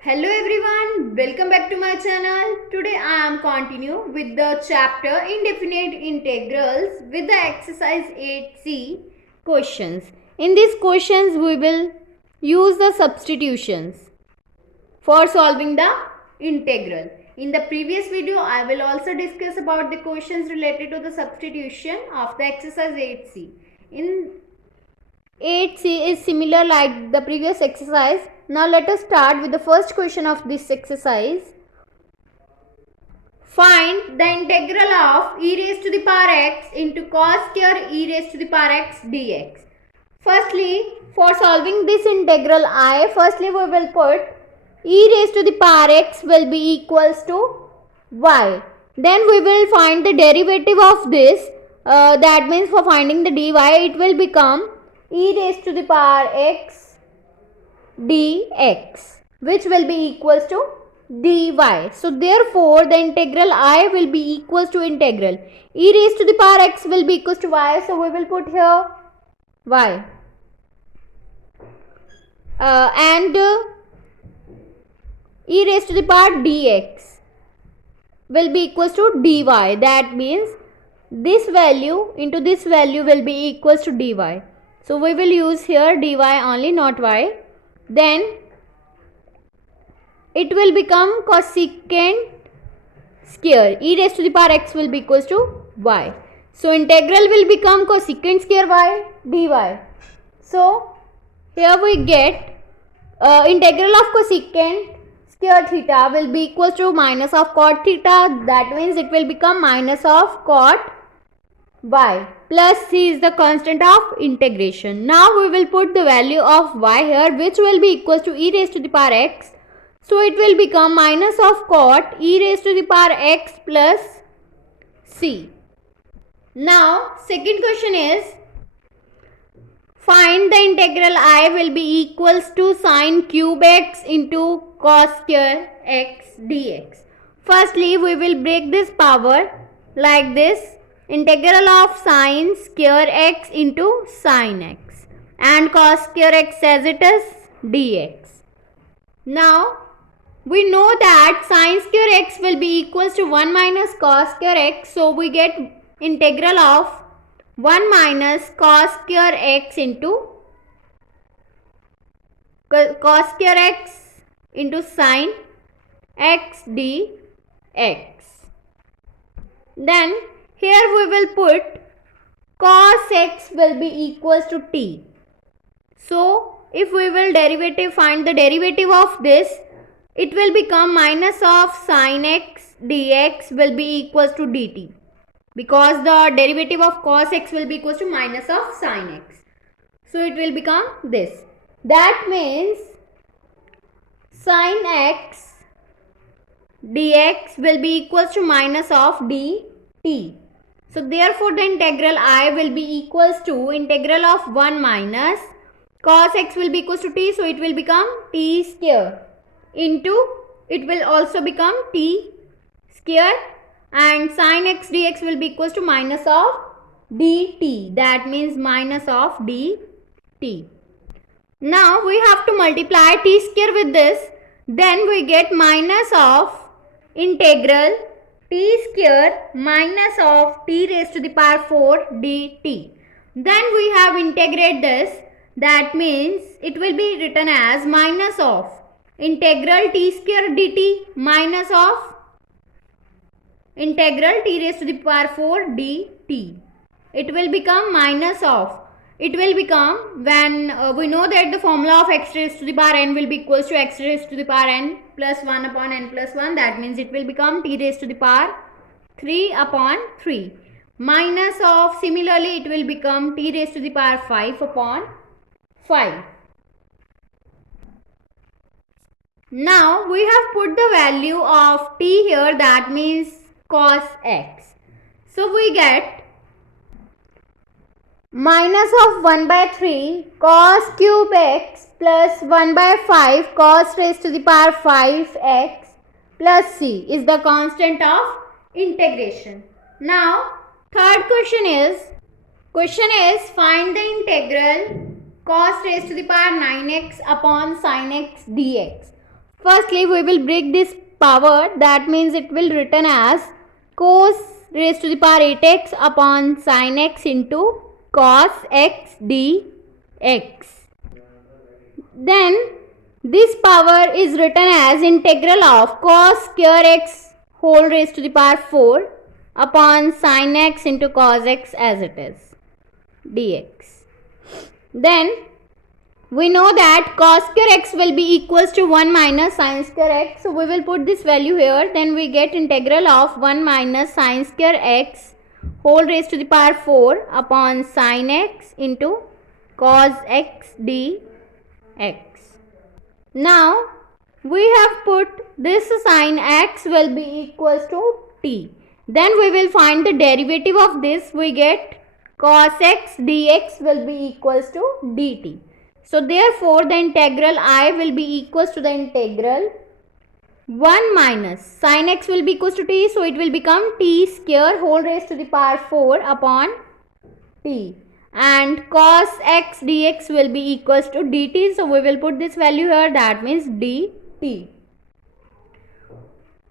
Hello everyone, welcome back to my channel. Today I am continue with the chapter Indefinite Integrals with the exercise 8c questions. In these questions we will use the substitutions for solving the integral. In the previous video I will also discuss about the questions related to the substitution of the exercise 8c. In 8c is similar like the previous exercise. Now let us start with the first question of this exercise. Find the integral of e raised to the power x into cos square e raised to the power x dx. Firstly, for solving this integral firstly we will put e raised to the power x will be equals to y. Then we will find the derivative of this. That means for finding the dy it will become e raised to the power x dx, which will be equals to dy. So therefore the integral I will be equals to integral e raised to the power x will be equals to y. So we will put here y and e raised to the power dx will be equals to dy. That means this value into this value will be equals to dy. So we will use here dy only, not y. Then it will become cosecant square e raised to the power x will be equals to y. So integral will become cosecant square y dy. So here we get integral of cosecant square theta will be equals to minus of cot theta. That means it will become minus of cot y plus c is the constant of integration. Now we will put the value of y here, which will be equals to e raised to the power x. So it will become minus of cot e raised to the power x plus c. Now second question is, find the integral I will be equals to sine cube x into cos square x dx. Firstly we will break this power like this. Integral of sine square x into sine x and cos square x as it is dx. Now we know that sine square x will be equals to 1 minus cos square x. So we get integral of 1 minus cos square x into cos square x into sine x dx. Then here we will put cos x will be equals to t. So if we will find the derivative of this, it will become minus of sine x dx will be equals to dt, because the derivative of cos x will be equals to minus of sine x. So it will become this. That means sine x dx will be equals to minus of dt. So therefore the integral I will be equals to integral of 1 minus cos x will be equals to t. So it will become t square into, it will also become t square, and sine x dx will be equals to minus of dt. That means minus of dt. Now we have to multiply t square with this. Then we get minus of integral t square minus of t raised to the power 4 dt. Then we have integrate this. That means it will be written as minus of integral t square dt minus of integral t raised to the power 4 dt. It will become minus of, it will become, when we know that the formula of x raised to the power n will be equals to x raised to the power n plus 1 upon n plus 1. That means it will become t raised to the power 3 upon 3 minus of, similarly it will become t raised to the power 5 upon 5. Now we have put the value of t here, that means cos x. So we get minus of 1 by 3 cos cube x plus 1 by 5 cos raised to the power 5x plus c is the constant of integration. Now third question is find the integral cos raised to the power 9x upon sin x dx. Firstly, we will break this power. That means it will written as cos raised to the power 8x upon sin x into cos x dx. Then this power is written as integral of cos square x whole raised to the power 4 upon sin x into cos x as it is dx. Then we know that cos square x will be equals to 1 minus sin square x. So we will put this value here. Then we get integral of 1 minus sin square x whole raised to the power 4 upon sin x into cos x dx. Now we have put this sin x will be equals to t. Then we will find the derivative of this. We get cos x dx will be equals to dt. So therefore the integral I will be equals to the integral 1 minus sin x will be equals to t. So it will become t square whole raised to the power 4 upon t. And cos x dx will be equals to dt. So we will put this value here. That means dt.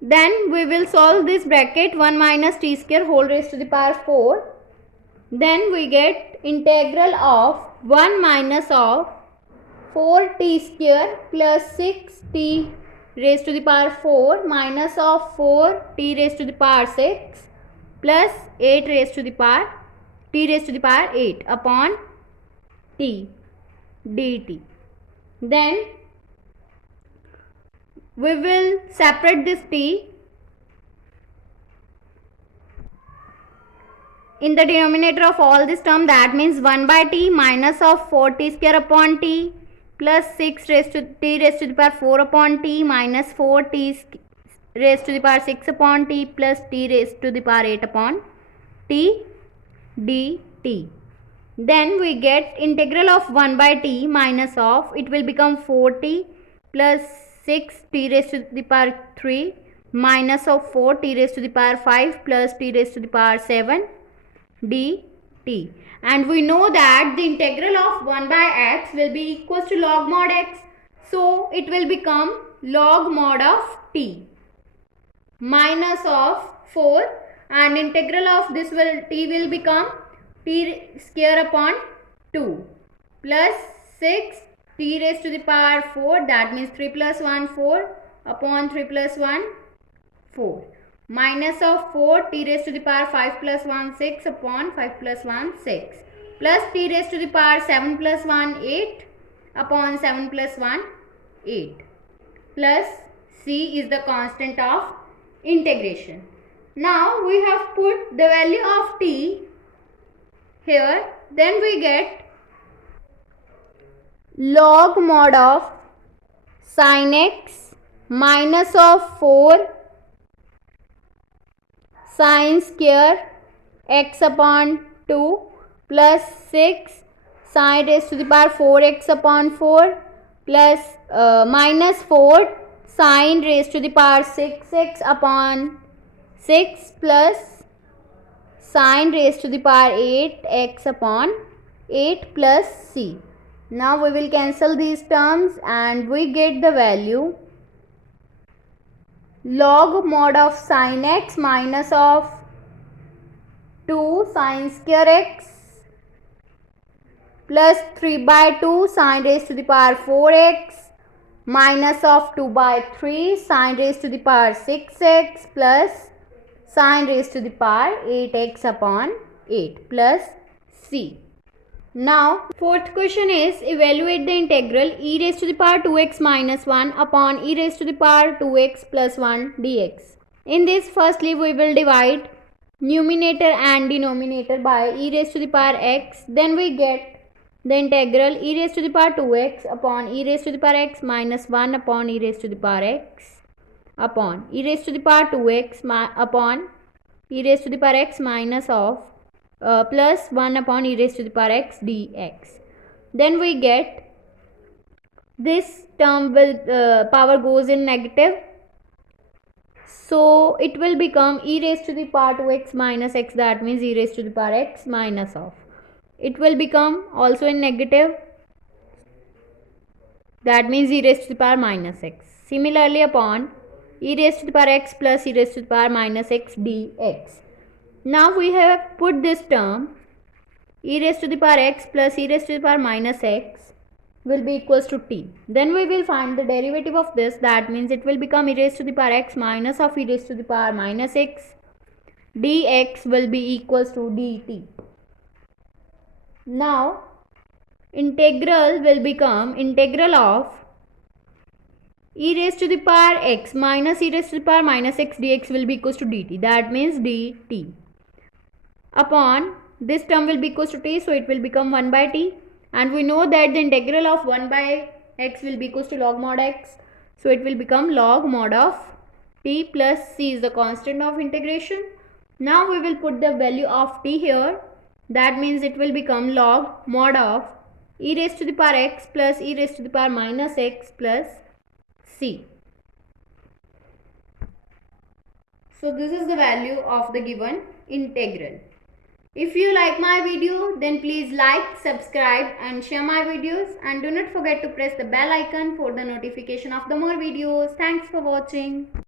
Then we will solve this bracket 1 minus t square whole raised to the power 4. Then we get integral of 1 minus of 4t square plus 6t raised to the power 4 minus of 4t raised to the power 6 plus 8 raised to the power t raised to the power 8 upon t dt. Then we will separate this t. In the denominator of all this term, that means 1 by t minus of 4t square upon t plus 6 raised to t raised to the power 4 upon t minus 4t raised to the power 6 upon t plus t raised to the power 8 upon t dt. Then we get integral of 1 by t minus of, it will become 4t plus 6t raised to the power 3 minus of 4t raised to the power 5 plus t raised to the power 7 dt. And we know that the integral of 1 by x will be equals to log mod x. So it will become log mod of t minus of 4, and integral of this t will become t square upon 2 plus 6 t raised to the power 4, that means 3 plus 1 4 upon 3 plus 1 4 minus of 4 t raised to the power 5 plus 1 6 upon 5 plus 1 6 plus t raised to the power 7 plus 1 8 upon 7 plus 1 8 plus c is the constant of integration. Now we have put the value of t here. Then we get log mod of sin x minus of 4 sin square x upon 2 plus 6 sin raised to the power 4x upon 4 plus minus 4 sin raised to the power 6x upon 6 plus sin raised to the power 8x upon 8 plus c. Now we will cancel these terms and we get the value log mod of sin x minus of 2 sin square x plus 3 by 2 sin raised to the power 4x minus of 2 by 3 sin raised to the power 6x plus sin raised to the power 8x upon 8 plus c. Now fourth question is evaluate the integral e raised to the power 2x minus 1 upon e raised to the power 2x plus 1 dx. In this, firstly we will divide numerator and denominator by e raised to the power x. Then we get the integral e raised to the power 2x upon e raised to the power x minus 1 upon e raised to the power x upon e raised to the power 2x upon e raised to the power x minus of plus 1 upon e raised to the power x dx. Then we get this term will power goes in negative, so it will become e raised to the power 2x minus x, that means e raised to the power x minus of, it will become also in negative, that means e raised to the power minus x. Similarly, upon e raised to the power x plus e raised to the power minus x dx. Now we have put this term e raised to the power x plus e raised to the power minus x will be equals to t. Then we will find the derivative of this. That means it will become e raised to the power x minus of e raised to the power minus x dx will be equals to dt. Now integral will become integral of e raised to the power x minus e raised to the power minus x dx will be equals to dt. That means dt. Upon this term will be equals to t, so it will become 1 by t, and we know that the integral of 1 by x will be equals to log mod x, so it will become log mod of t plus c is the constant of integration. Now we will put the value of t here. That means it will become log mod of e raised to the power x plus e raised to the power minus x plus c. So this is the value of the given integral. If you like my video, then please like, subscribe and share my videos, and do not forget to press the bell icon for the notification of the more videos. Thanks for watching.